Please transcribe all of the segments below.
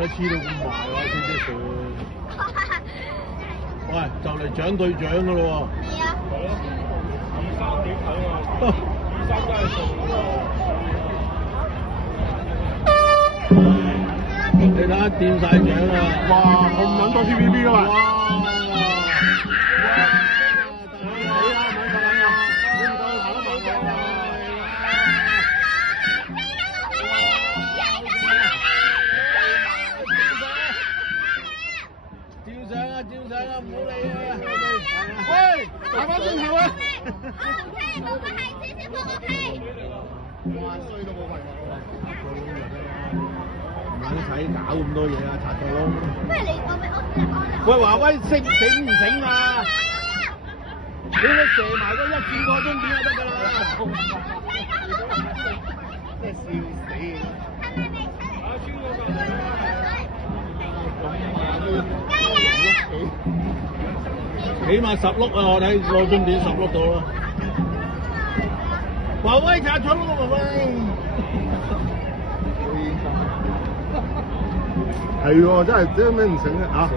都黐到咁埋喎，先隻船。喂，就嚟獎對獎噶咯喎。係啊。係咯，2、3點睇喎，2、3真係順喎。你睇下掂晒獎啦！哇，咁撚多 TVB 噶嘛？哇！照相啊，唔好理啊！喂，打翻轉頭啊！哇，衰到冇遺憾喎！唔使搞咁多嘢啊，拆咗窿。喂，華威醒唔醒啊？你射埋嗰1轉個終點就得㗎啦！真係笑死！起碼10碌啊！我睇個終點10碌到咯。華威拆咗窿，華威。係喎，真係咩唔醒啊？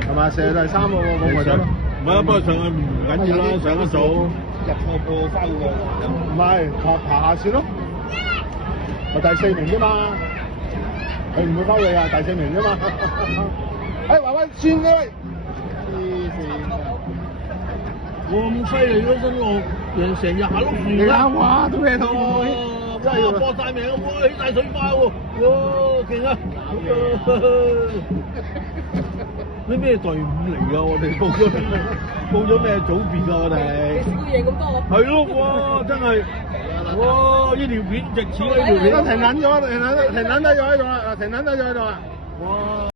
係咪射第3個喎？冇咪得咯。唔係啊，不過上去唔緊要啦，上一組。入錯過收嘅。唔係，爬下算咯。咪第4名啫嘛。佢唔會收你啊，第4名啫嘛。哎，華威算嘅喂。咁犀利嗰身落，成日下碌樹啦！哇，都咩到？真係搏晒命啊！哇，起晒水花喎！哇，勁啊！呢咩隊伍嚟㗎？我哋報咗咩組別㗎？我哋你少嘢咁多。係咯，哇！真係，哇！呢條片值錢啊！呢條片。停撚咗喺度啦！停撚低咗喺度啦！哇！